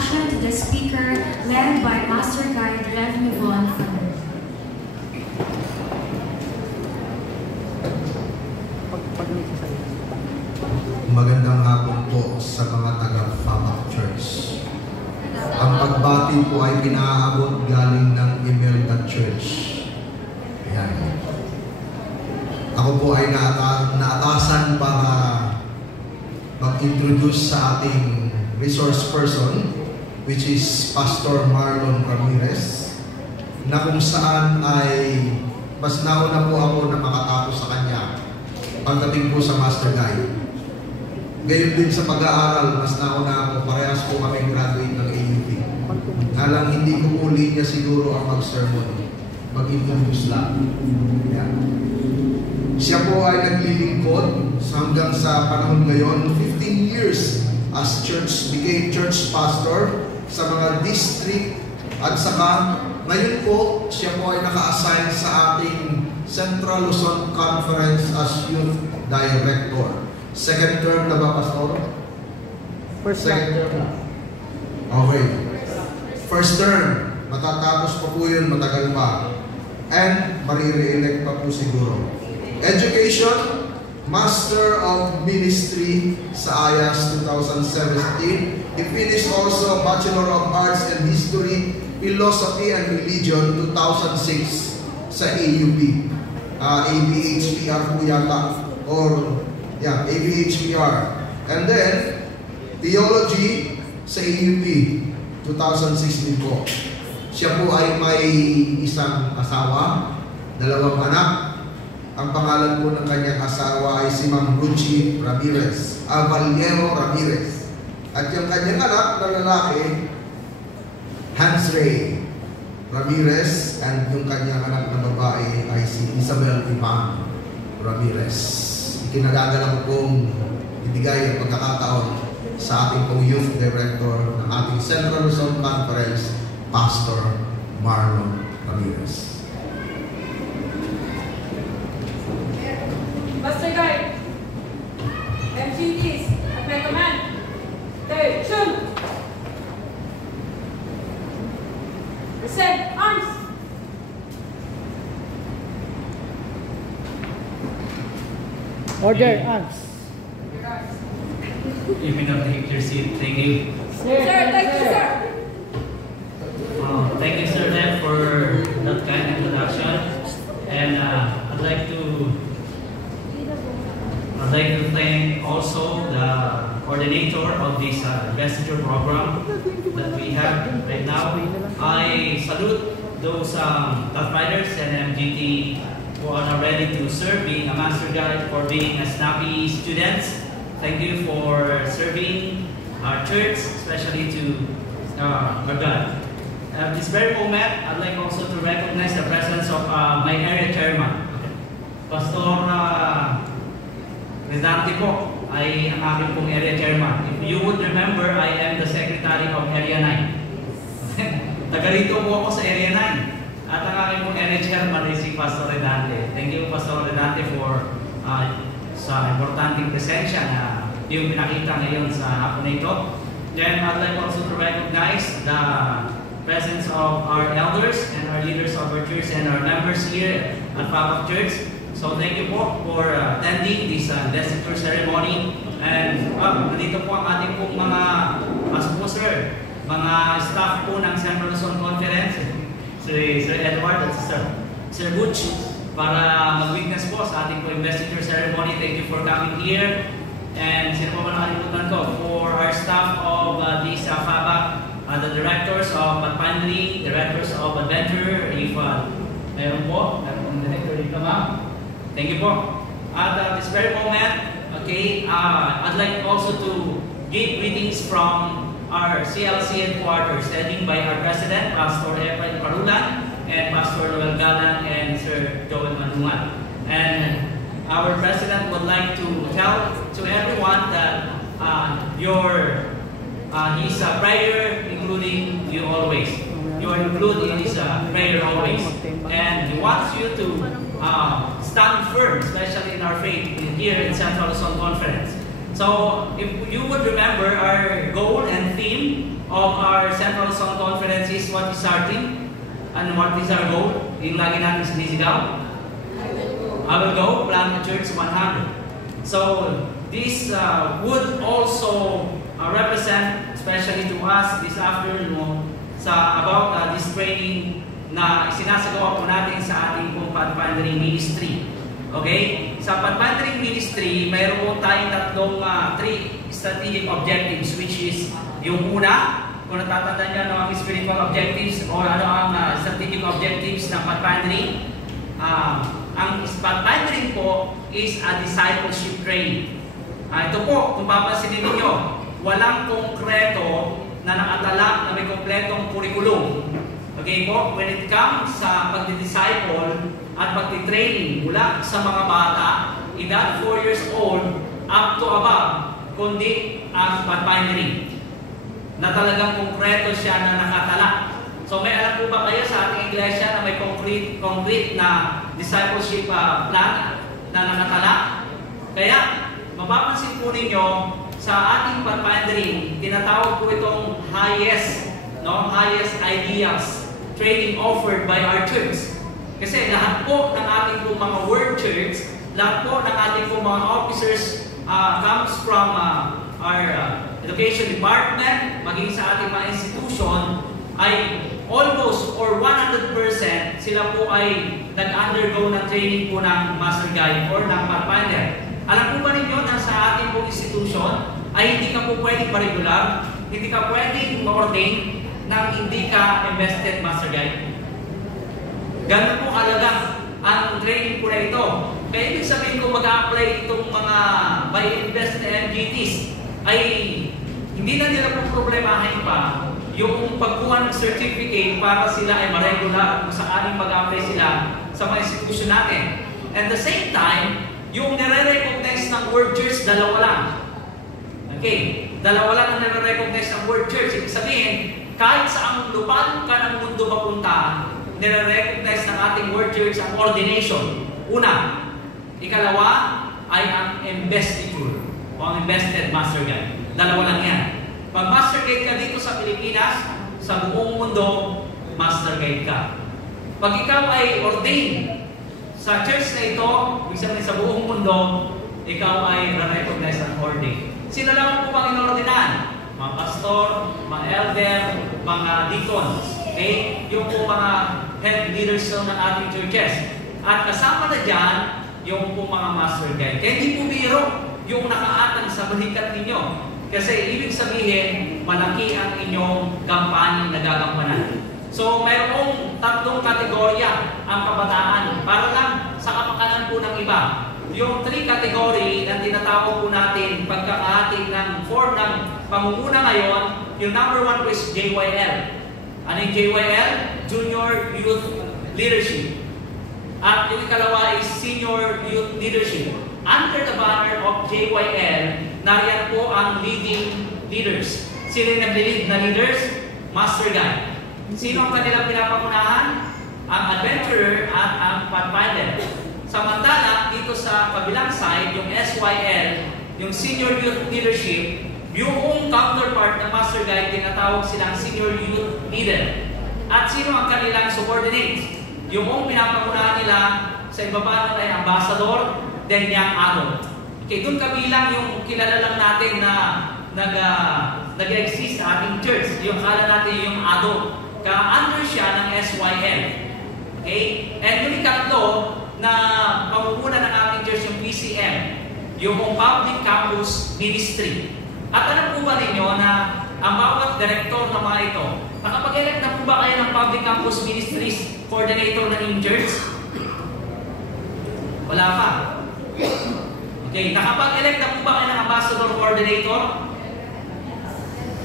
introduction to the speaker led by Master Guide Rev Nivon. Magandang hapon po sa mga taga-Famak Church. Ang pagbati po ay pinaabot galing ng Imelda Church. Ayan. Ako po ay naatasan para mag-introduce sa ating resource person, which is Pastor Marlon Ramirez, na kung saan ay mas nauna po ako na makatapos sa kanya pagdating po sa Master Guide. Gayon din sa pag-aaral, mas nauna ako, parehas po kami graduate ng AUP. Halang hindi ko uli niya siguro ang mag-sermon, mag-introduce lang. Yan. Siya po ay naglilingkod hanggang sa panahon ngayon, 15 years as became church pastor sa mga district at saka ngayon po, siya po ay naka-assign sa ating Central Luzon Conference as Youth Director. Second term na ba, Pastor? Second term na. Okay. First term, matatapos pa po yun, matagal pa. And marire-elect pa po siguro. Education, Master of Ministry sa IAS 2017. He finished also Bachelor of Arts and History, Philosophy and Religion 2006 sa AUP. ABHPR po yata. ABHPR. And then, Theology sa AUP 2016 po. Siya po ay may isang asawa, 2 anak. Ang pangalan po ng kanyang asawa ay si Ma'am Ruchi Ramirez, Valero Ramirez. At yung kanyang anak na lalaki, Hans Ray Ramirez, and yung kanyang anak na babae ay si Isabel Ivan Ramirez. Kinagagala ko pong ibigay ang pagkakataon sa ating pong youth director ng ating Central Luzon Conference, Pastor Marlon Ramirez. Master Guide, MCTs, at my command, attention! Present, arms! Order, arms. You may not take your seat. Thank you. Sir, thank you, sir. Thank you, Sir Ned, for that kind introduction. And I'd like to thank also the coordinator of this messenger program that we have right now. I salute those Pathfinders and MGT who are now ready to serve, being a Master Guide, for being a snappy students. Thank you for serving our church, especially to our God. At this very moment, I'd like also to recognize the presence of my area chairman, Pastor Redante po, ay ang aking pong area chairman. If you would remember, I am the secretary of Area 9. Taga rito po ako sa Area 9. At ang aking pong area chairman ay si Pastor Redante. Thank you, Pastor Redante, for sa importanteng presensya na yung pinakita ngayon sa hapon na ito. Then I'd like also to recognize the presence of our elders and our leaders of our church and our members here at Famak Church. So thank you po for attending this investiture ceremony. And nandito po ang ating pong mga sponsor, mga staff po ng Central Luzon Conference. Sir Edward at Sir Butch, para mag-witness po sa ating po investiture ceremony. Thank you for coming here. And sino po ba nakalimutan ko? For our staff of this FABAC, the directors of Pathfinding, directors of Adventure, if meron po, meron director dito, ma'am. Thank you po. At this very moment, okay, I'd like also to give greetings from our CLC headquarters, heading by our President, Pastor Efrain Parulan, and Pastor Noel Galan, and Sir Joel Manungan. And our President would like to tell to everyone that his prayer, including you always. You are included in his prayer always. And he wants you to stand firm, especially in our faith here in Central Luzon Conference. So, if you would remember, our goal and theme of our Central Luzon Conference is what is our theme? And what is our goal? Yung lagi natin sinisigaw? I will go, plant the church 100. So, this would also represent, especially to us this afternoon, about this training na sinasagawa po natin sa ating pong pathfinding ministry. Okay? Sa pathfinding ministry, mayroon tayong tatlong 3 strategic objectives, which is yung una, kung natatandaan nyo ano ang spiritual objectives o ano ang strategic objectives ng pathfinding. Ang pathfinding po is a discipleship training. Ito po, kung papansinin ninyo, walang konkreto na nakatala na may kompletong curriculum. Okay po, when it comes sa pagdi-disciple at pagdi-training mula sa mga bata, edad 4 years old up to above, kundi ang pathfinding na talagang konkreto siya na nakatala. So may alam po ba kayo sa ating iglesia na may concrete na discipleship plan na nakatala? Kaya, mapapansin po ninyo sa ating pathfinding, tinatawag po itong highest ideas training offered by our church. Kasi lahat po ng ating po mga word church, lahat po ng ating po mga officers comes from our education department, maging sa ating mga institution, ay almost or 100% sila po ay nag-undergo ng training po ng Master Guide or ng Pathfinder. Alam po ba ninyo na sa ating po institution ay hindi ka po pwedeng pa-regular, hindi ka pwedeng ma-ordain nang hindi ka invested Master Guide. Ganun po halaga ang training po na ito. Kaya ibig sabihin kung mag-a-apply itong mga by invest na MGTs, ay hindi na nila po problemahin pa yung pagkuha ng certificate para sila ay ma-regular kung saaling mag-apply sila sa mga institution natin. At the same time, yung nire-recognize ng word church, dalawa lang. Okay, dalawa lang ang nire-recognize ng word church. Ibig sabihin, kahit saang lupalong ka ng mundo mapunta, nire-recognize ng ating word church ang ordination. Una. Ikalawa ay ang investiture o ang invested Master Guide. Dalawa lang yan. Pag Master Guide ka dito sa Pilipinas, sa buong mundo, Master Guide ka. Pag ikaw ay ordained sa church na ito, ibig sabihin sa buong mundo, ikaw ay recognize ang ordained. Sino lang po bang inordinan? Mga pastor, mga elder, mga deacons. Okay? Yung po mga head leaders ng ating churches. At kasama na dyan, yung po mga Master Guide. Kaya hindi po biro yung nakaatang sa balikat ninyo. Kasi ibig sabihin, malaki ang inyong gampanin na gagampanan. So, mayroong 3 kategorya ang kabataan para lang sa kapakanan po ng iba. Yung 3 category na tinatawag po natin pagkakahati ng form ng pamumuna ngayon, yung number 1 po is JYL. Ano yung JYL? Junior Youth Leadership. At yung ikalawa is Senior Youth Leadership. Under the banner of JYL, nariyan po ang leading leaders. Sino yung nag-lead na leaders? Master Guide. Sino ang kanilang pinapangunahan? Ang Adventurer at ang Pathfinder. Samantala, dito sa kabilang side, yung SYL, yung Senior Youth Leadership, yung counterpart ng Master Guide, tinatawag silang Senior Youth Leader. At sino ang kanilang subordinates? Yung pinapangunahan nila sa ibaba na ay Ambassador, then Young Adult. Okay, doon kabilang yung kilala lang natin na nag-exist sa ating church. Yung kala natin yung adult. Ka-under siya ng SYL. Okay? And yung ikatlo na pamumuna ng ating church, yung PCM, yung Public Campus Ministry. At alam po ba ninyo na ang bawat direktor ng mga ito, nakapag-elect na po ba kayo ng Public Campus Ministries coordinator ng inyong church? Wala pa. Okay, nakapag-elect na po ba kayo ng ambassador coordinator?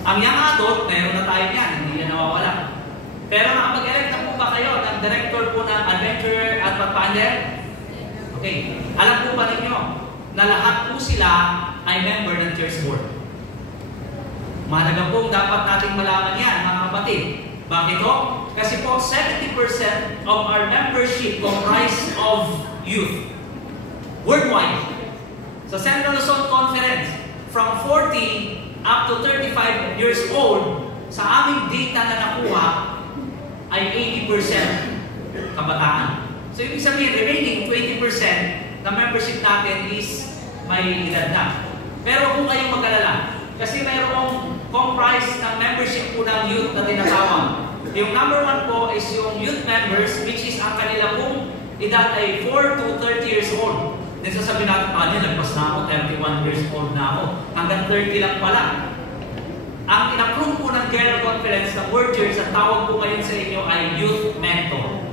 Ang young adult, meron na tayo yan, hindi yan nawawala. Pero nakapag-elect na po ba kayo ng director po ng Adventurer at Pathfinder? Okay, alam po ba ninyo na lahat po sila ay member ng church board? Mahalaga pong dapat nating malaman yan, mga kapatid. Bakit po? Kasi po, 70% of our membership comprised of youth. Worldwide. Sa Central Luzon Conference, from 40 up to 35 years old, sa aming data na nakuha ay 80% kabataan. So, ibig sabihin, remaining 20% na membership natin is may edad na. Pero kung kayong mag-alala, kasi mayroong comprise ng membership po ng youth na tinatawag. Yung number 1 po is yung youth members, which is ang kanila pong edad ay 4 to 30 years old. Then sasabihin natin, lagpas na ako, 31 years old na ako. Hanggang 30 lang pala. Ang in-approve po ng General Conference ng World Church, ang tawag po ngayon sa inyo ay Youth Mentor.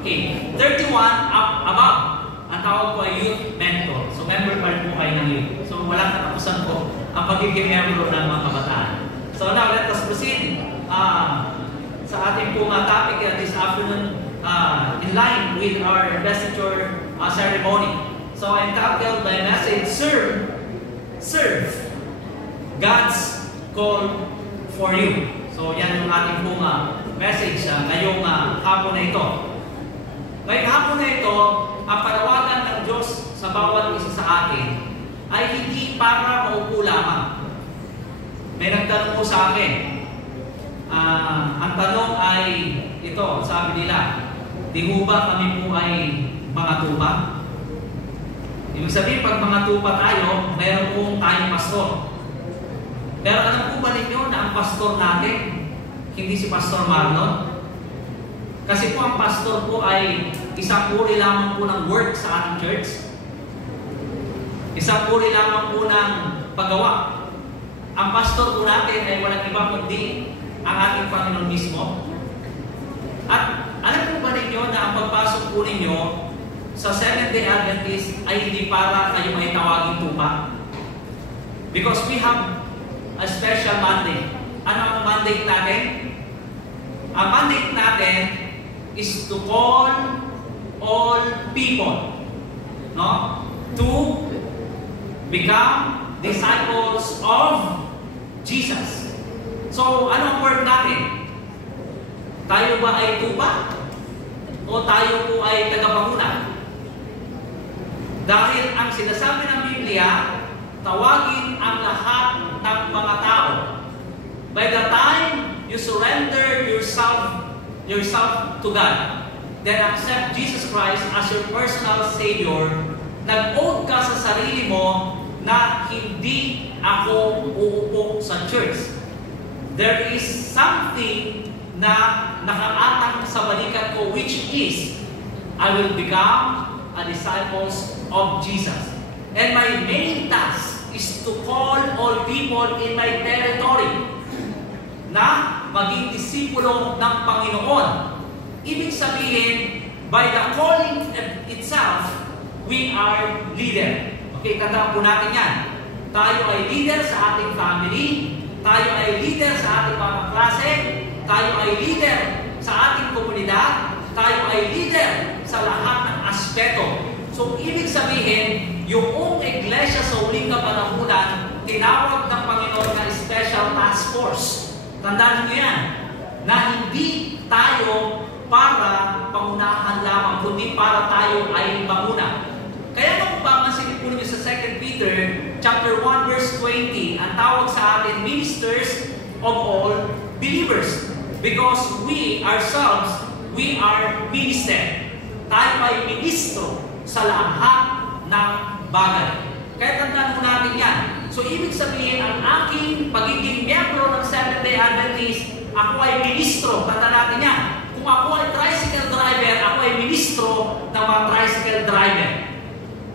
Okay, 31 up above, ang tawag po ay Youth Mentor. So member pa rin po kayo ng youth. So walang katapusan po ang pagiging member ng mga kabataan. So now, let us proceed sa ating pong topic this afternoon in line with our investiture ceremony. So I entitled my message, Serve God's Call for You. So yan yung ating pong message ngayong hapon na ito. Ngayong hapon na ito, ang panawagan ng Diyos sa bawat isa sa atin ay hindi para maupo lamang. May nagtanong po sa akin. Ang tanong ay ito, sabi nila, di ho ba kami po ay mga tupa? Ibig sabihin, pag mga tupa tayo, mayroon pong tayong pastor. Pero alam po ba ninyo na ang pastor natin, hindi si Pastor Marlon? Kasi po ang pastor po ay isang puri lamang po ng work sa ating church. Isang puri lamang po ng paggawa. Ang pastor po natin ay walang iba kundi ang ating Panginoon mismo. At alam po ba ninyo na ang pagpasok po ninyo sa Seventh-day Adventist ay hindi para kayo may tawaging tupa? Because we have a special mandate. Ano ang mandate natin? Ang mandate natin is to call all people, no, to become disciples of Jesus. So, anong word natin? Tayo ba ay tupa? O tayo po ay tagapanguna? Dahil ang sinasabi ng Biblia, tawagin ang lahat ng mga tao. By the time you surrender yourself to God, then accept Jesus Christ as your personal Savior, nag-oath ka sa sarili mo na hindi ako uupo sa church. There is something na nakaatang sa balikat ko, which is, I will become a disciple of Jesus. And my main task is to call all people in my territory na maging disipulo ng Panginoon. Ibig sabihin, by the calling itself, we are leader. Okay, tandaan po natin yan. Tayo ay leader sa ating family, tayo ay leader sa ating mga klase, tayo ay leader sa ating komunidad, tayo ay leader sa lahat ng aspeto. So, ibig sabihin, yung iglesia sa uling kapanahunan, tinawag ng Panginoon na special task force. Tandaan niyo yan, na hindi tayo para pangunahan lamang, kundi para tayo ay manguna. Kaya kung pamansin po niyo sa 2 Peter chapter 1 verse 20, ang tawag sa atin, ministers of all believers. Because we ourselves, we are minister. Tayo ay ministro sa lahat ng bagay. Kaya tandaan po natin yan. So, ibig sabihin, ang aking pagiging miyembro ng Seventh-day Adventist, ako ay ministro. Tandaan natin yan. Kung ako ay tricycle driver, ako ay ministro ng mga tricycle driver.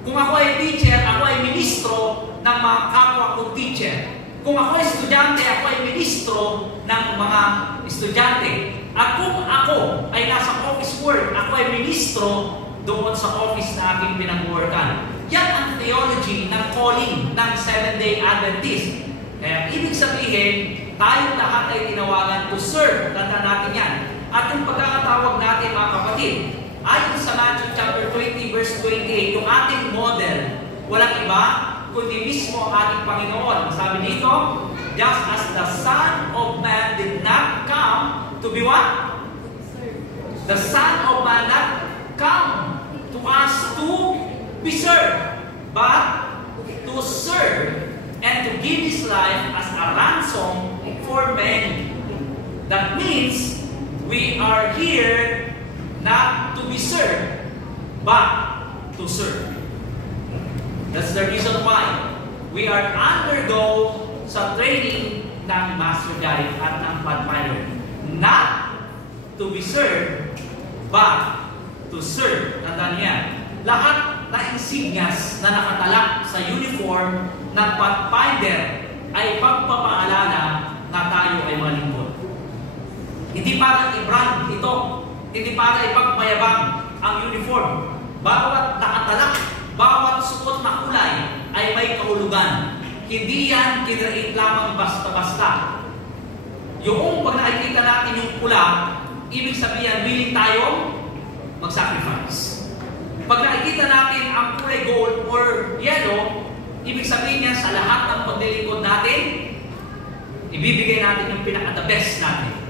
Kung ako ay teacher, ako ay ministro ng mga kapwa kong teacher. Kung ako ay estudyante, ako ay ministro ng mga estudyante. At kung ako ay nasa office work, ako ay ministro doon sa office na aking pinag-workan. Yan ang theology ng calling ng Seventh-day Adventist. Kaya ibig sabihin, tayong lahat ay tinawagan to serve. Tandaan natin yan. At yung pagkakatawag natin, mga kapatid, ayon sa Matthew chapter 20 verse 28, yung ating model, walang iba, kundi mismo ang ating Panginoon. Sabi dito, just as the Son of Man did not come to be what? The Son of Man not come to us to be served, but to serve and to give His life as a ransom for many. That means we are here not to be served, but to serve. That's the reason why we are undergo sa training ng Master Guide at ng Pathfinder. Not to be served, but to serve. Tandaan niya, lahat na insignias na nakatalak sa uniform ng Pathfinder ay pagpapaalala na tayo ay mga lingkod. Hindi para i-brand ito, hindi para ipagmayabang ang uniform. Bawat nakatalak, bawat suot na kulay ay may kahulugan. Hindi yan kinreate lamang basta-basta. Yung pag nakikita natin yung pula, ibig sabihin, willing tayong mag-sacrifice. Pag nakikita natin ang kulay gold or yellow, ibig sabihin niya sa lahat ng paglilingkod natin, ibibigay natin yung pinaka-the best natin.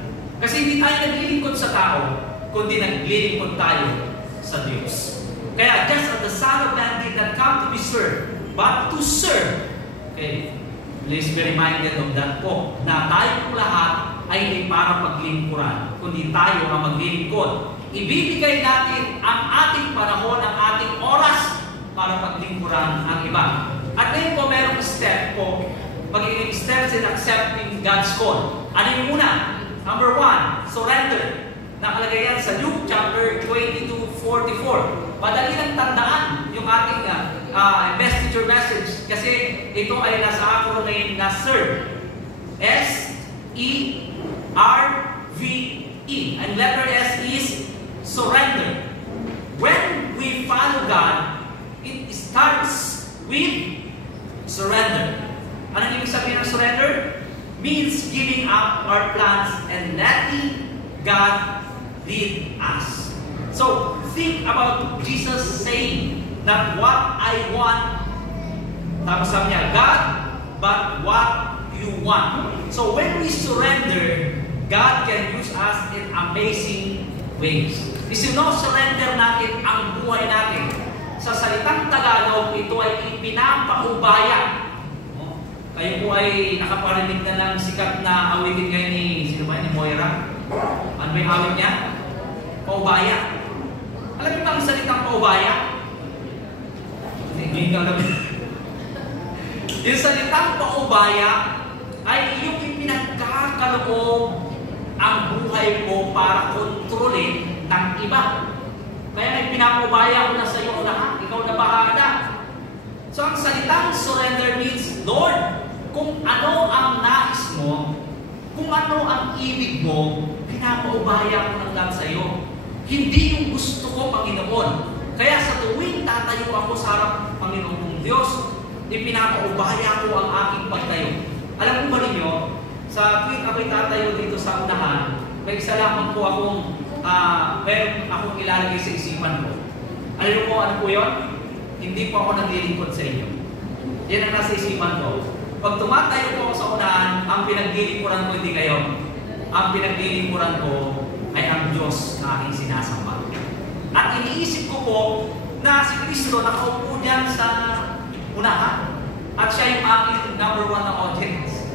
Kasi hindi tayo naglilingkod sa tao, kundi naglilingkod tayo sa Diyos. Kaya, just as the Son of Man did not come to be served, but to serve. Okay, please be reminded of that po, na tayo po lahat ay hindi para paglingkuran, kundi tayo ang maglilingkod. Ibibigay natin ang ating panahon, ang ating oras para paglingkuran ang iba. At ngayon po, mayroong step po, pagiging steps in accepting God's call. Ano yung una? Number 1, surrender. Nakalagay yan sa Luke chapter 22:44. Madali lang tandaan yung ating investiture message kasi ito ay nasa acronym na SERVE. S-E-R-V-E. And letter S is surrender. When we follow God, it starts with surrender. Ano ibig sabihin ng surrender? Means giving up our plans and letting God lead us. So, think about Jesus saying that what I want, tapos sabi niya, God, but what you want. So, when we surrender, God can use us in amazing ways. Surrender natin ang buhay natin. Sa salitang Tagalog, ito ay ipinapaubaya. Kayo po ay nakaparinig na ng sikat na awitin ngayon ni Moira. Ano ba yung awit niya? Paubaya. Alam niyo ba ang salitang paubaya? Hindi ka alam. Yung salitang paubaya ay yung pinagkakaloob ang buhay mo para kontrolin ng iba. Kaya ay pinapaubaya ko na sa iyo lahat. Ikaw na bahala. So ang salitang surrender means, Lord, kung ano ang nais mo, kung ano ang ibig mo, pinapaubaya ko ng lahat sa iyo. Hindi yung gusto ko, Panginoon. Kaya sa tuwing tatayo ako sa harap ng Panginoong Diyos, ipinapaubaya ko ang aking pagtayo. Alam mo ba ninyo, sa tuwing ako'y tatayo dito sa unahan, may isa lamang po akong, meron akong ilalagay sa isipan ko. Alam mo po, ano po yun? Hindi po ako naglilingkod sa inyo. Yan ang nasa isipan ko. Pag tumatayo po ako sa unahan, ang pinaglilingkuran ko hindi kayo. Ang pinaglilingkuran ko ay ang Diyos na aking sinasamba. At iniisip ko po na si Kristo nakaupo diyan sa unahan. At siya yung aking number 1 na audience.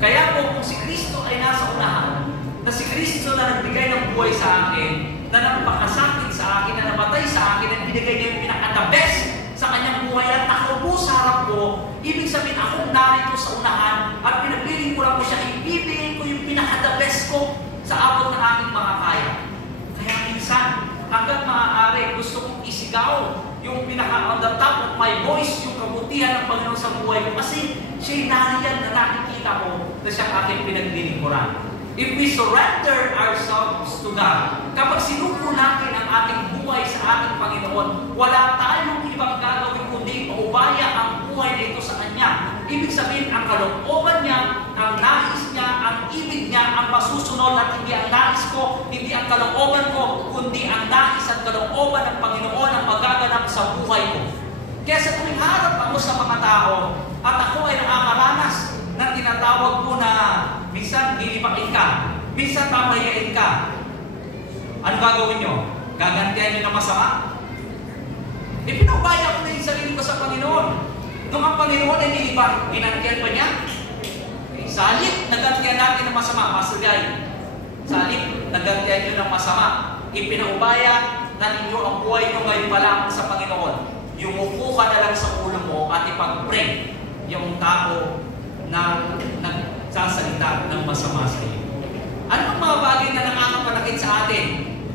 Kaya po kung si Kristo ay nasa unahan, na si Kristo na nagbigay ng buhay sa akin, na nagpakasakit sa akin, na namatay sa akin, at binigay niya yung pinaka-the best sa kanyang buhay at nakaupo sa harap ko, ibig sabihin akong narito sa unahan at pinaglilingkuran ko siya, ibibigay ko yung pinaka-the best ko sa abot ng aking mga kaya. Kaya minsan, hanggang maaari, gusto kong isigaw yung pinaka on the top of my voice, yung kabutihan ng Panginoon sa buhay ko kasi siya'y nariyan na nakikita ko na siya aking pinaglilingkuran. If we surrender ourselves to God, kapag sinuko natin ang ating buhay sa ating Panginoon, wala tayong ibang gagawin kundi paubaya ang buhay na ito sa Kanya. Ibig sabihin, ang kalooban niya, ang nais niya, ang ibig niya, ang masusunod at hindi ang nais ko, hindi ang kalooban ko, kundi ang nais at kalooban ng Panginoon ang magaganap sa buhay ko. Kaya sa tuwing harap ako sa mga tao at ako ay nakakaranas ng tinatawag ko na minsan dilipakin ka, minsan pamahiyain ka. Ano gagawin nyo? Gagantihan nyo na masama? Ipinaubaya ko na yung sarili ko sa Panginoon. Nung ang Panginoon ay nilipat, ginantihan pa niya? Sa halip, nagantihan natin ng masama, Pastor Guy. Sa halip, nagantian nyo ng masama. Ipinaubaya na ninyo ang buhay nyo ngayon pa lang sa Panginoon. Yumuko ka na lang sa ulo mo at ipag-pray yung tao na nagsasalita ng masama sa iyo. Ano ang mga bagay na nakakapanakit sa atin?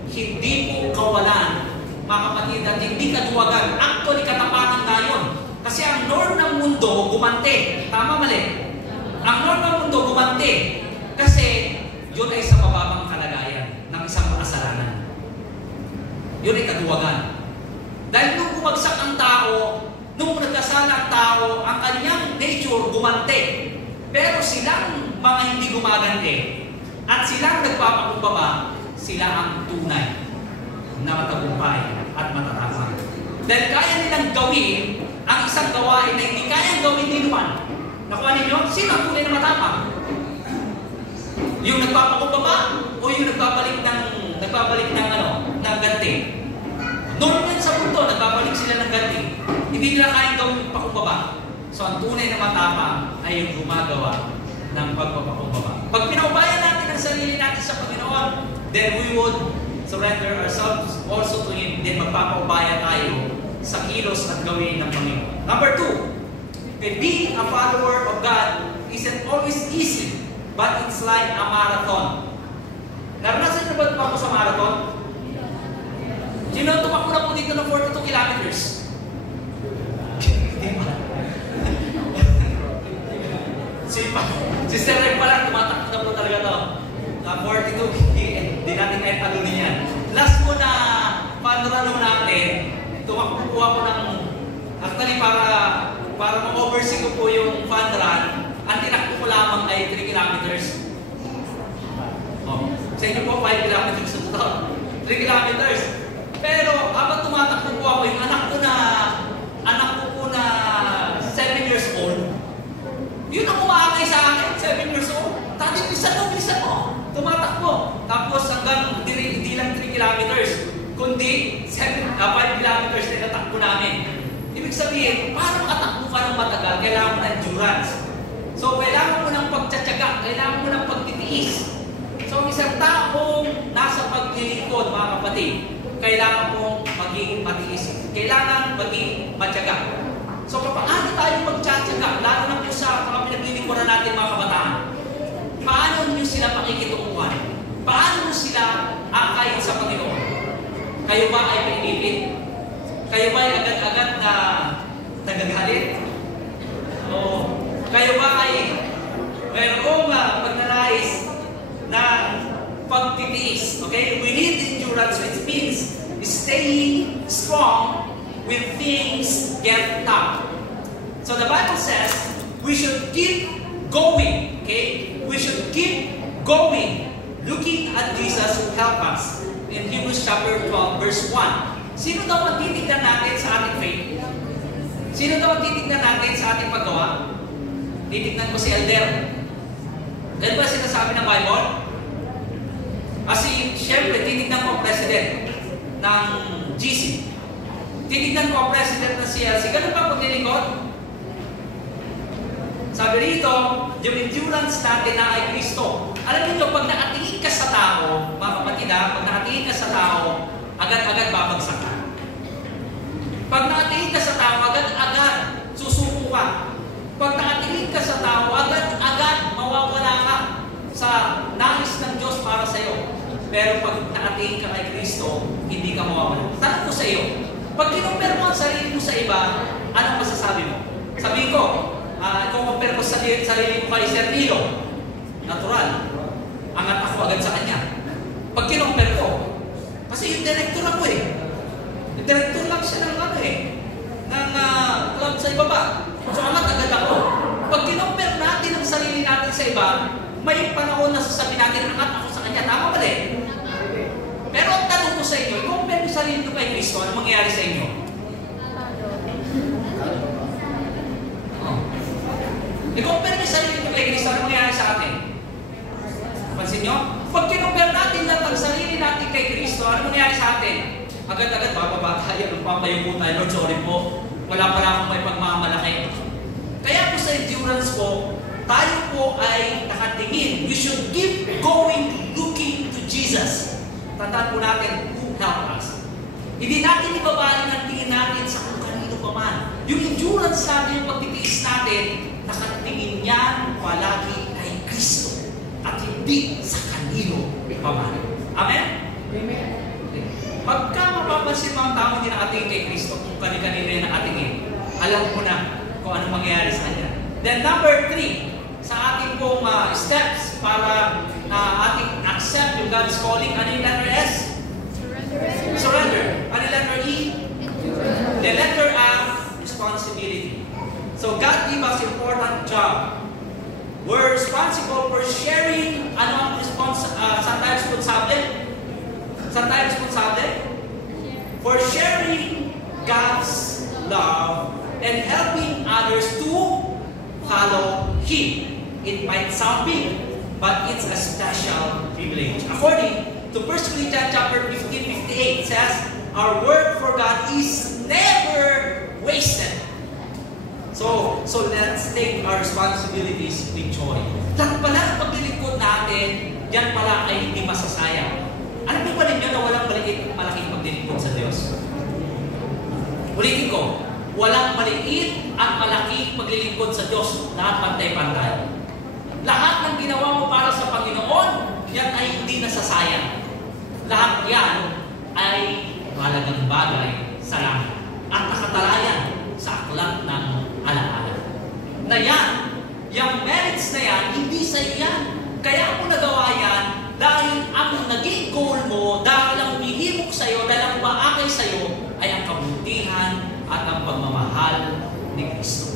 Hindi po kawalan, mga kapatid, at hindi kaduwagan. Actually, katapangan na yun. Kasi ang norm ng mundo, gumante. Tama, mali? Ang norm ng mundo, gumante. Kasi yun ay sa mababang kalagayan ng isang makasalanan. Yun ay kaduwagan. Dahil nung bumagsak ang tao, nung nagkasala ang tao, ang kanyang nature gumante. Pero silang mga hindi gumagante at silang nagpapakumbaba, sila ang tunay na matagumpay at matatapang. Dahil kaya nilang gawin ang isang gawain na hindi kayang gawin ni Juan. Nakuha ninyo? Sino ang tunay na matapang? Yung nagpapakumbaba o yung nagbabalik ng ganti? Noon yan sa mundo, nagbabalik sila ng ganti. Hindi nila kayang gawin pakumbaba. So ang tunay na matapang ay yung gumagawa ng pagpapakumbaba. Pag pinaubayan natin ang sarili natin sa Panginoon, then we would surrender ourselves also to Him. Then magpapaubaya tayo sa kilos at gawin ng Panginoon. Number 2, being a follower of God isn't always easy, but it's like a marathon. Naranasan niyo ba tumakbo sa marathon? Sino tumakbo na po dito ng 42 kilometers? Si Sir pa lang, tumatakbo na po talaga to. 42, di natin kahit alunin yan. Last po na panrano natin, tumakbo po ako ng, actually para ma-oversee ko po yung fun run, ang tinakbo ko lamang ay 3 kilometers. Oh, sa inyo po 5 kilometers sa ito. 3 kilometers. Pero habang tumatakbo po ako, yung anak ko po na 7 years old, yun ang umaakay sa akin, 7 years old. Tati, bilisan mo. Tumatakbo. Tapos hanggang hindi lang 3 kilometers, kundi 5 kilometers na natakbo namin. Ibig sabihin, para makatakbo ka ng matagal, kailangan mo ng endurance. So, kailangan mo ng pagtsatsaga, kailangan mo ng pagtitiis. So, isang taong nasa paglilingkod, mga kapatid, kailangan mong maging matiis. Kailangan maging matyaga. So, paano tayo magtsatsaga? Lalo na po sa mga pinaglilingkuran natin, mga kabataan. Paano nyo sila pakikitunguhan? Paano nyo sila akayin sa Panginoon? Kayo ba ay painipin? Kayo ba ay agad-agad na nagagalit? O kayo ba ay mayroong pagnanais na pagtitiis? Okay? We need endurance, which means staying strong when things get tough. So the Bible says we should keep going. Okay? We should keep going, looking at Jesus who help us. In Hebrews chapter 12, verse 1. Sino daw ang titignan natin sa ating faith? Sino daw ang titignan natin sa ating paggawa? Titignan ko si Elder. Yan ba sinasabi ng Bible? Kasi, syempre, titignan ko ang president ng GC. Titignan ko ang president ng CLC. Ganun ba paglilingkod? Sabi rito, yung endurance natin na ay Kristo. Alam niyo, pag nakatingin ka sa tao, mga kapatid, pag nakatingin ka sa tao, agad-agad babagsak ka. Pag nakatingin ka sa tao, agad-agad susuko ka. Pag nakatingin ka sa tao, agad-agad mawawala ka sa nais ng Diyos para sa iyo. Pero pag nakatingin ka kay Kristo, hindi ka mawawala. Tanong ko sa iyo, pag kinumpir mo ang sarili mo sa iba, anong masasabi mo? Sabihin ko, kung compare ko sa sarili ko kay Sir Nilo, natural, angat ako agad sa kanya. Pag kinumpir ko, kasi yung director ako yung director lang siya ng club sa ibaba. So angat agad ako. Pag kinumpir natin ang sarili natin sa iba, may panahon na sasabi natin, angat ako sa kanya. Tama ba din? Pero ang tanong ko sa inyo, i-compare yung sarili ko kay Kristo, ano mangyayari sa inyo? I-compare niyo sarili ko kay Kristo, ano mangyayari sa atin? Pansin nyo? Pag kinumpare natin lang ang sarili natin kay Kristo, ano mangyayari sa atin? Agad-agad, bababa tayo, nagpapayo po tayo, Lord, sorry po, wala pala akong may pagmamalaki. Kaya po sa endurance po, tayo po ay nakatingin. We should keep going, looking Jesus. Tandaan po natin, who helped us. Hindi natin ibabaling ang tingin natin sa kung kanino pa man. Yung endurance natin, yung pagtitiis natin, nakatingin yan palagi kay Kristo at hindi sa kanino pa man. Amen? Amen. Pagka mapapansin mga tao hindi nakatingin kay Kristo, kung kanino yung nakatingin, alam mo na kung anong mangyayari sa kanya. Then number 3, sa ating pong steps para ating accept yung God's calling, ano yung letter S? Surrender. Ano yung letter E? The letter R, responsibility. So God gave us important job. We're responsible for sharing, ano ang saan tayo responsable? Saan tayo responsable? For sharing God's love and helping others to follow Him. It might sound big, but it's a special privilege. According to 1 Corinthians chapter 15:58 says, our work for God is never wasted. So let's take our responsibilities with joy. Lahat pala ang paglilingkod natin, yan pala ay hindi masasayang. Alam niyo ba ninyo na walang malaking paglilingkod sa Diyos? Ulitin ko, walang maliit at malaking paglilingkod sa Diyos. Lahat pantay-pantay. Lahat ng ginawa mo para sa Panginoon, yan ay hindi nasasayang. Lahat yan ay mahalagang bagay sa langit at nakatalayan sa aklat ng alaala. Na yan, yung merits na yan, hindi sa iyan. Kaya ako nagawa yan dahil ang naging goal mo, dahil ang umihimok sa'yo, dahil ang umaakay sa'yo, ay ang kabutihan at ang pagmamahal ni Kristo.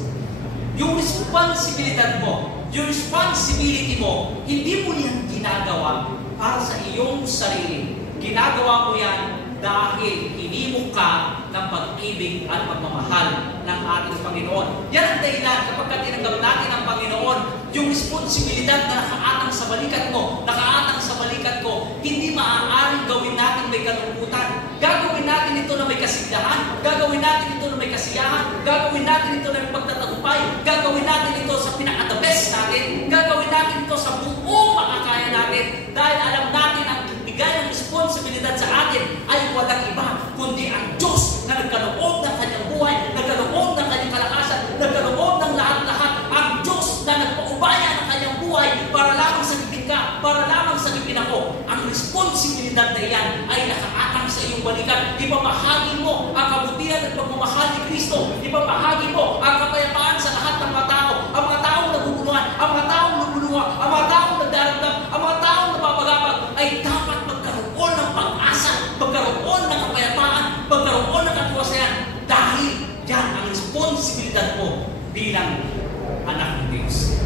Yung responsibilidad mo, yung responsibility mo, hindi mo yan ginagawa para sa iyong sarili. Ginagawa mo yan dahil hinimok ka ng pag-ibig at pagmamahal ng ating Panginoon. Yan ang dahilan kapag tinanggap natin ang Panginoon, yung responsibilidad na nakaatang sa balikat mo, hindi maaaring gawin natin may kalungkutan. Gagawin natin ito na may kasiglahan, gagawin natin ito na may kasiyahan, gagawin natin ito na may pagtatagumpay, gagawin natin ito sa pinaka-the best natin, gagawin natin ito sa buong makakaya natin, dahil alam natin ang bigay ng responsibilidad sa atin ay walang iba, kundi ang Diyos na nagkaloob ng kanyang buhay, nagkaloob ng kanyang kalakasan, nagkaloob ng lahat-lahat, ang Diyos na nagpaubaya ng kanyang buhay para lamang sagipin ka, para lamang sagipin ako. Ang responsibilidad na yan ay nakaatang sa iyong balikan. Ipamahagi mo ang kabutihan at pagmamahal ni Kristo. Ipamahagi mo ang kapayapaan sa lahat ng mga tao. Ang mga taong naguguluhan, ang mga taong nagulungan, ang mga taong nagdaragdag, ang mga taong napapagapag ay dapat magkaroon ng pag-asa, magkaroon ng kapayapaan, magkaroon ng katiwasayan dahil yan ang responsibilidad mo bilang anak ng Diyos.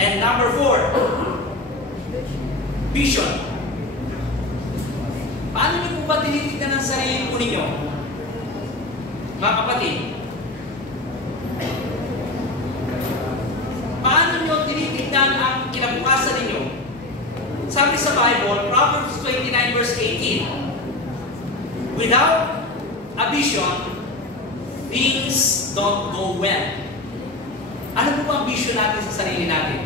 And number 4, vision. Paano niyo po ba tinitignan ang sarili po ninyo? Mga kapatid, paano niyo tinitignan ang kinabukasan ninyo? Sabi sa Bible, Proverbs 29 verse 18, without a vision, things don't go well. Ano po ba ang vision natin sa sarili natin?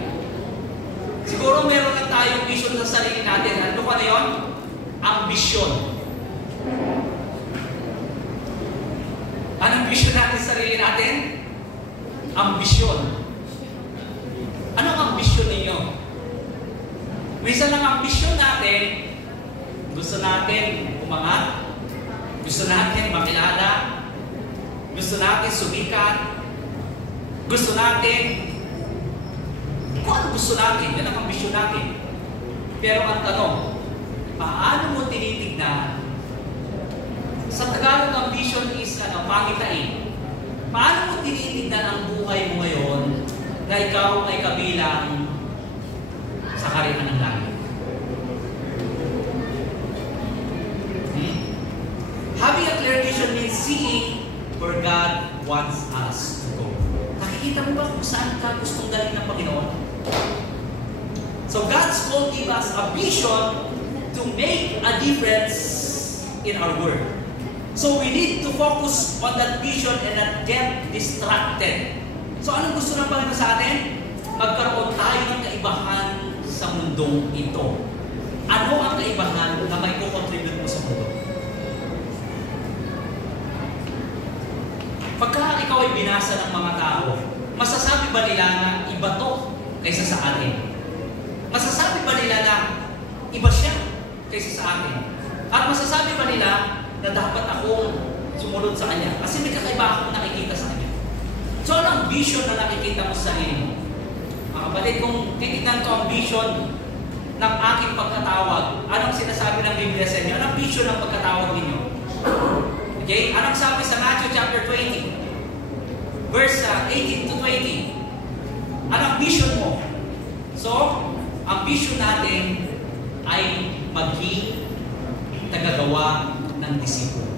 Siguro meron lang tayong vision sa sarili natin. Ano pa na yun? Ambisyon. Anong vision natin sa sarili natin? Ambisyon. Anong ambisyon ninyo? Minsan ang ambisyon natin, gusto natin umangat, gusto natin makilala, gusto natin sumikat, gusto natin kung ano gusto natin, yan ang ambisyon natin. Pero ang tanong, paano mo tinitignan? Sa Tagalog, ambition is pangitain. Paano mo tinitignan ang buhay mo ngayon na ikaw ay kabilang sa kaharian ng langit? Having a clear vision means seeing where God wants us to go. Nakikita mo ba kung saan ka gustong galing ng Panginoon? So God's call give us a vision to make a difference in our world. So we need to focus on that vision and not get distracted. So anong gusto ng Panginoon sa atin? Magkaroon tayo ng kaibahan sa mundong ito. ano ang kaibahan na may kukontribute mo sa mundo? Pagka ikaw ay binasa ng mga tao, masasabi ba nila na iba to kaysa sa atin? Masasabi ba nila na iba siya kaysa sa atin? At masasabi ba nila na dapat akong sumunod sa kanya? Kasi may kakaiba akong nakikita sa kanya. So, anong vision na nakikita mo sa sarili mo? Mga kapatid, kung titignan ko ang vision ng aking pagkatawag, anong sinasabi ng Biblia sa inyo? Anong vision ng pagkatawag ninyo? Okay? Anong sabi sa Matthew chapter 20? Verse 18 to 20. Anong vision mo? So, ang vision natin ay maging tagagawa ng disipulo.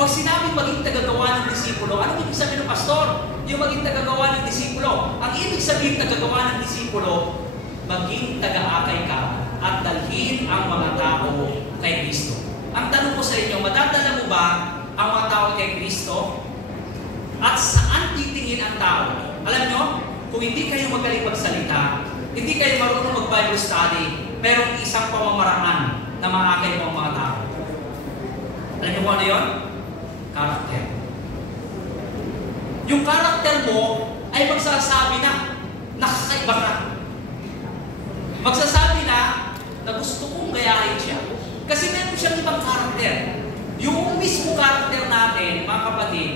Pag sinabing maging tagagawa ng disipulo, ano ibig sabihin ng pastor? Yung maging tagagawa ng disipulo. Ang ibig sabihin tagagawa ng disipulo, maging taga-akay ka at dalhin ang mga tao kay Kristo. Ang tanong ko sa inyo, madadala mo ba ang mga tao kay Kristo? At saan titingin ang tao? Alam nyo, kung hindi kayo magaling magsalita, hindi kayo marunong mag-Bible study, merong isang pamamaraan na maakay mo ang mga tao. Alam nyo mo ano yun? Karakter. Yung karakter mo ay magsasabi na nakakaiba ka. Magsasabi na gusto kong gayahin siya. Kasi meron siyang ibang karakter. Yung mismo karakter natin, mga kapatid,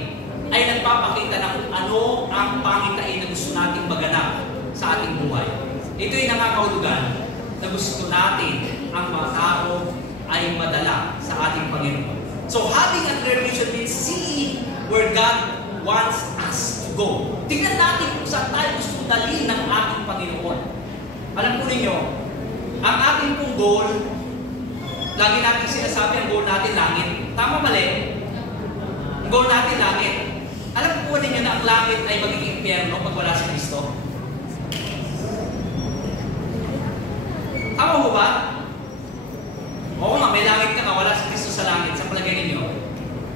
ay nagpapakita na kung ano ang pangitain na gusto nating maganap sa ating buhay. Ito ay nakakahulugan na gusto natin ang mga tao ay madala sa ating Panginoon. So having a clear vision means seeing where God wants us to go. Tingnan natin kung saan tayo gusto dalhin ng ating Panginoon. Alam po ninyo, ang ating pong goal, lagi natin sinasabi ang goal natin langit. Tama mali? Ang goal natin langit. Alam po ninyo na ang langit ay magiging impyerno pag wala si Kristo? Tama mo ba? Oo nga, may langit ka na, wala si Kristo sa langit, sa palagay ninyo.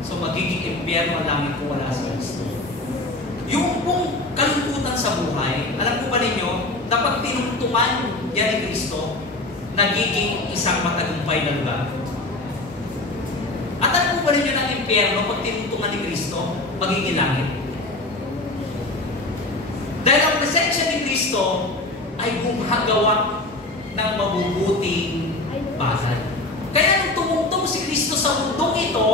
So magiging impyerno ang langit kung wala si Kristo. Yung pong kalungkutan sa buhay, alam po ba ninyo, na pag tinungtungan yan ni Kristo, nagiging isang matagumpay na lugar. At alam po ba ninyo ng impyerno, pag tinungtungan ni Kristo, magiging langit? Dahil ang presensya ni Kristo ay gumagawa ng mabubuting bagay. Kaya nung tumungtong si Kristo sa mundong ito,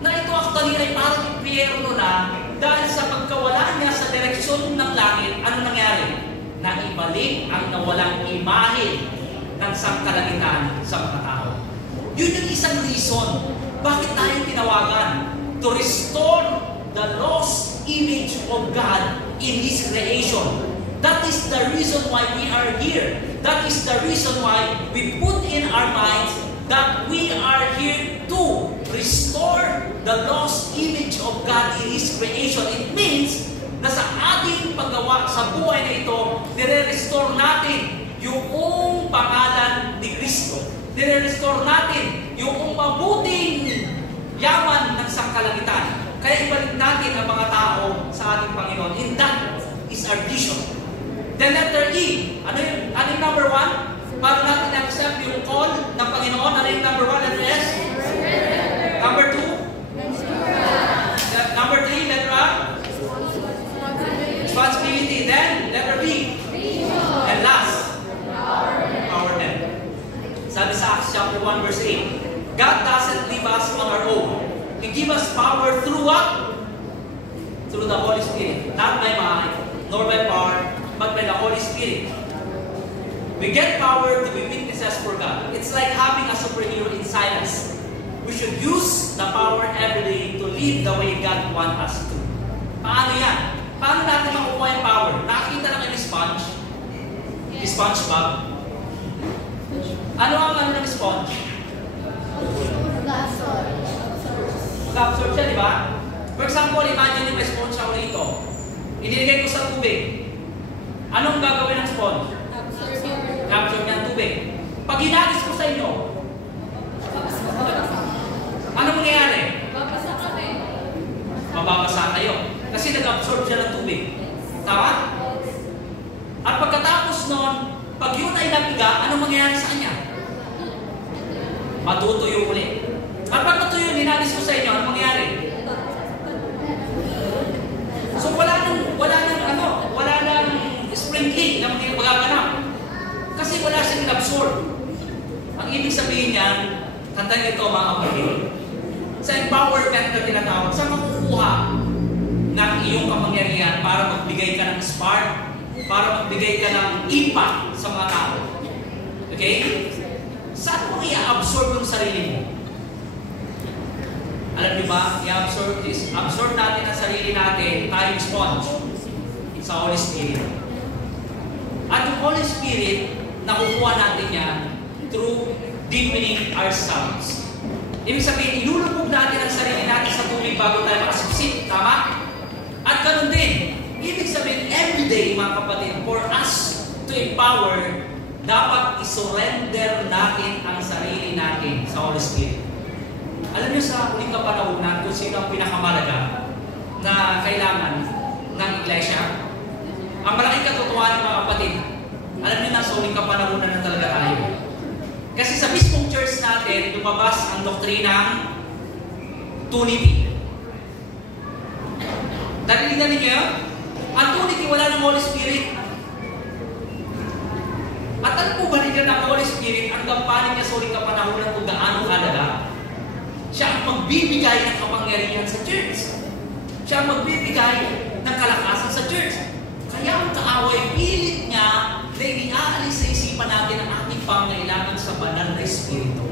na ito actually ay parang impyerno na, dahil sa pagkawala niya sa direksyon ng langit, ano nangyari? Naibalik ang nawalang imahe ng sangkalagitan sa mga tao. Yun yung isang reason bakit tayo tinawagan to restore the lost image of God in His creation. That is the reason why we are here. That is the reason why we put in our minds that we are here to restore the lost image of God in His creation. It means na sa ating paggawa sa buhay na ito, nire-restore natin yung pangalan ni Kristo. Nire-restore natin yung mabuting yaman ng sangkalangitan. Kaya ibalik natin ang mga tao sa ating Panginoon. And that is our vision. Then letter E, ano yung number 1? Para natin accept yung call ng Panginoon, ano yung number 1? Letter S? Number 2? Number 3, letter A? Responsibility. Then, letter B. And last, empowerment. Sabi sa Acts chapter 1 verse 8, God doesn't leave us on our own. He gives us power through what? Through the Holy Spirit. Not by mind, nor by power, but by the Holy Spirit. We get power to be witnesses for God. It's like having a superhero inside us. We should use the power every day to live the way God wants us to. Paano yan? Paano natin makukuha yung power? Nakakita lang yung sponge? SpongeBob. Ano ang ng sponge? Mag-absorb siya, di ba? For example, imagine yung may sponge ako rito. Inilagay ko sa tubig. Anong gagawin ng sponge? Capture niya ang tubig. Pag hinagis ko sa inyo, anong mangyayari? Mababasa kayo. Kasi nag-absorb siya ng tubig. Tama? At pagkatapos nun, pag yun ay napiga, anong mangyayari sa kanya? matutuyo ulit. At pag natuyo, ninalis ko sa inyo, ano mangyari? So wala nang sprinkling na magaganap. Kasi wala siyang absorb. Ang ibig sabihin niyan, tandaan ito mga kapatid, sa empowerment na tinatawag, saan makukuha ng iyong kapangyarihan para magbigay ka ng spark, para magbigay ka ng impact sa mga tao? Okay? Saan mo i-absorb yung sarili mo? Alam niyo ba, i-absorb natin ang sarili natin, tayong sponge, sa Holy Spirit. At yung Holy Spirit, nakukuha natin yan through deepening ourselves. Ibig sabihin, ilulubog natin ang sarili natin sa tubig bago tayo makasipsip. Tama? At ganun din, ibig sabihin, everyday, mga kapatid, for us to empower, dapat isurrender natin ang sarili natin sa Holy Spirit. Alam niyo sa huling kapanahunan kung sino ang pinakamalaga na kailangan ng iglesia? Ang malaking katotohanan, mga kapatid, alam niyo na sa huling kapanahunan na talaga tayo. Kasi sa mismong church natin, lumabas ang doktrinang Trinity. Dali niyo, ang Trinity wala ng Holy Spirit. At ano po ba niya ng Holy Spirit, ang kampanin niya sa huling kapanahunan kung gaano kalaga? Siya ang magbibigay ng kapangyarihan sa church. Siya ang magbibigay ng kalakasan sa church. Kaya ang kaaway, pilit niya na iniaalis sa isipan natin ang ating pangailangan sa banal na Espiritu.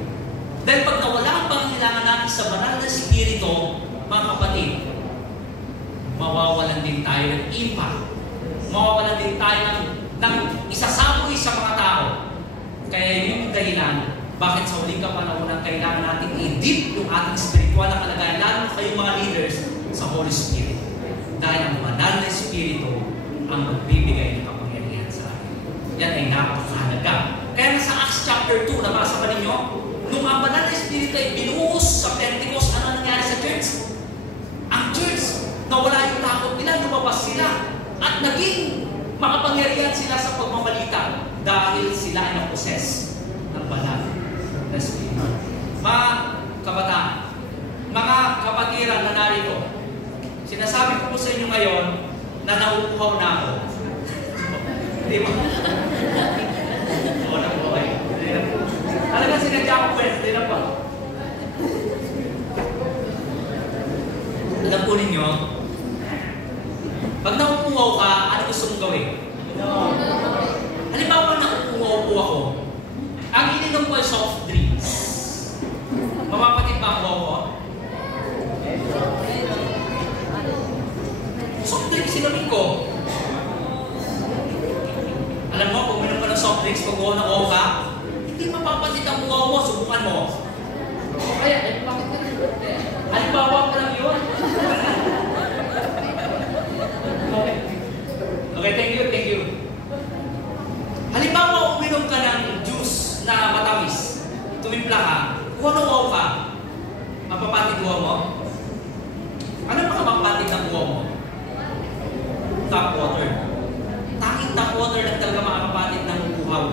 Dahil pag nawala ang pangailangan natin sa banal na Espiritu, mga kapatid, mawawalan din tayo ng impact. Mawawalan din tayo ng isasaboy sa mga tao. Kaya yung dahilan, bakit sa huling kapanahunan kailangan natin i-deep yung ating spiritual na kalagayan, lalo na kayong mga leaders, sa Holy Spirit. Dahil ang banal na Espiritu ang magbibigay ng kapangyarihan sa atin. Yan ay napakahalaga. Kaya nasa Acts chapter 2, nabasa ba ninyo? Nung ang banal na Espiritu ay binuhos sa Pentecost, ano nangyari sa church? Ang church, nawala yung takot nila, lumabas sila. At naging makapangyarihan sila sa pagmamalita dahil sila ay naposes ng banal na Espiritu. Mga kabataan, mga kapatiran na narito, sinasabi ko po sa inyo ngayon na nauuhaw na ako. Di ba? Oo na po kayo. Talagang sinadya ko pwede, di na po. Alam po ninyo, pag nauuhaw ka, ano gusto mong gawin? Halimbawa, nauuhaw po ako. Ang ininom ko ay soft drinks. Mapapatid ba ang buhaw ko? Soft drinks sinabi ko. Alam mo, kung minum ka ng soft drinks, pag buhaw na buhaw ka, hindi mapapatid ang buhaw mo, subukan mo. Kaya, bakit ka rin? Halimbawa ko lang yun. Okay, thank you. Halimbawa, uminom ka ng juice na matamis. Tumimpla ka, buhaw ka, mapapatid buhaw mo? Ano makapapatid ng buhaw mo? Tap water. Tanging tap water lang talaga makakapatid ng buhaw.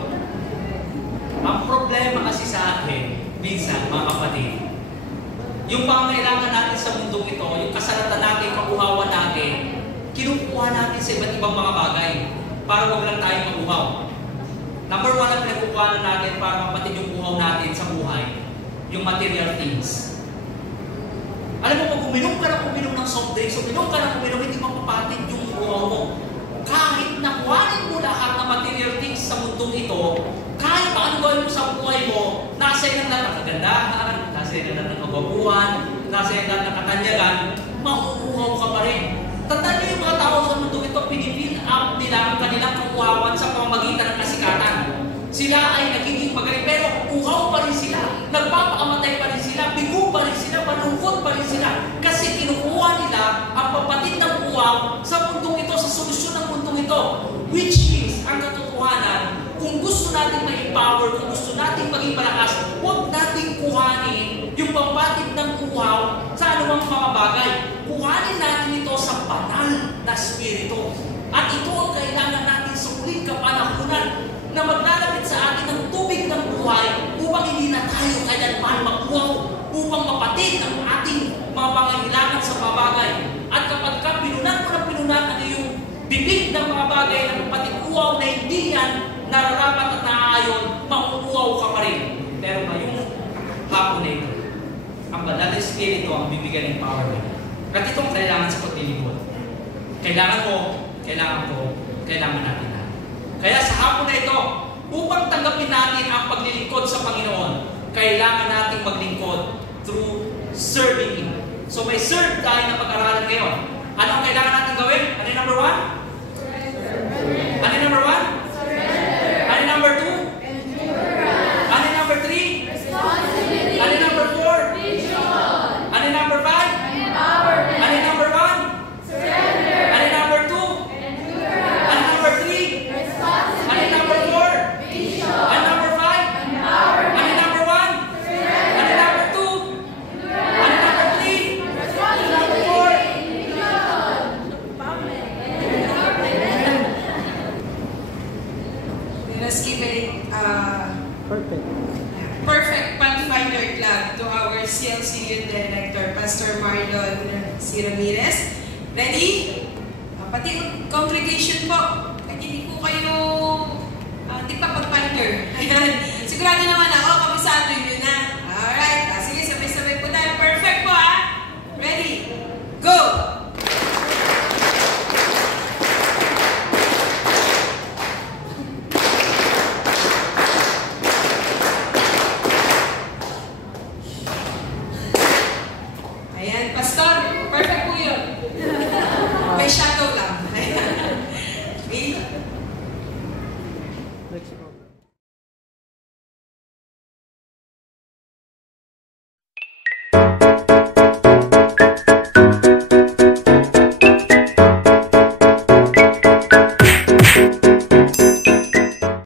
Ang problema kasi sa atin, minsan, mga kapatid, yung pangailangan natin sa mundong ito, yung kasalatan natin, kabuhawan natin, kinukuha natin sa iba't ibang mga bagay para wag lang tayo mabuhaw. Number one na pinagkukuha natin para mapatid yung buhaw natin sa buhay, yung material things. Alam mo, pag uminom ka ng soft drinks, uminom ka hindi mapapatid yung buhaw mo. Kahit nakuhanin mo lahat ng material things sa mundong ito, kahit paano gawin mo sa buhay mo, nasa yan lang ng kagandahan, nasa yan lang ng kababuhan, nasa yan lang ng katanyagan, mauuhaw ka pa rin. Tandaan niyo yung mga tao sa mundo ito, pinipil up nila ang kanilang kakuhawan sa pamamagitan ng kasikatan. Sila ay nagiging magaling, pero uhaw pa rin sila. Nagpapakamatay pa rin sila, bigo pa rin sila, malungkot pa rin sila. Kasi kinukuha nila ang papatid ng uhaw sa mundong ito, sa solusyon ng mundong ito. Which is, ang katotohanan, kung gusto natin ma-empower, kung gusto natin maging malakas, huwag natin kuhanin yung papatid ng uhaw sa anumang mga bagay. Kuhanin natin ito sa banal na Espiritu. At ito ang kailangan natin sa huling kapanahunan na maglalapit sa atin ng tubig ng buhay upang hindi na tayo kaya kailanman mag-uwaw upang mapatid ang ating mga pangangailangan sa mga bagay. At kapag ka pinunan mo na pinunan ang iyong bibig ng mga bagay na patikuwaw na hindi yan nararapat at naaayon, mauuwaw ka pa rin. Pero ngayong hapon na ito, ang banal na Espiritu ang bibigyan ng power mo. At itong kailangan sa paglilingkod. Kailangan mo, kailangan ko, kailangan natin na. Kaya sa hapon na ito, upang tanggapin natin ang paglilingkod sa Panginoon, kailangan nating maglingkod through serving Him. So may serve tayo na pag-aralan ngayon. Ano ang kailangan natin gawin? Ano yung number 1? Ano yung number 1? Ano yung number 2? Ano yung number 3? Ano yung number 4? Ano yung number 5? Ano yung number 1? Ano yung number 2? Ano yung number 3? Ano yung number 4? Ano yung number 5? Ano yung number 1? Ano yung number 2? Ano yung number 3? Ano yung number 4? Let's give a perfect Pathfinder Club to our CLC Youth Director, Pastor Marlon C. Ramirez. Ready? Pati congregation po, kahit hindi po kayo, di pa Pathfinder. Ayan. Sigurado naman ako, kabisado yun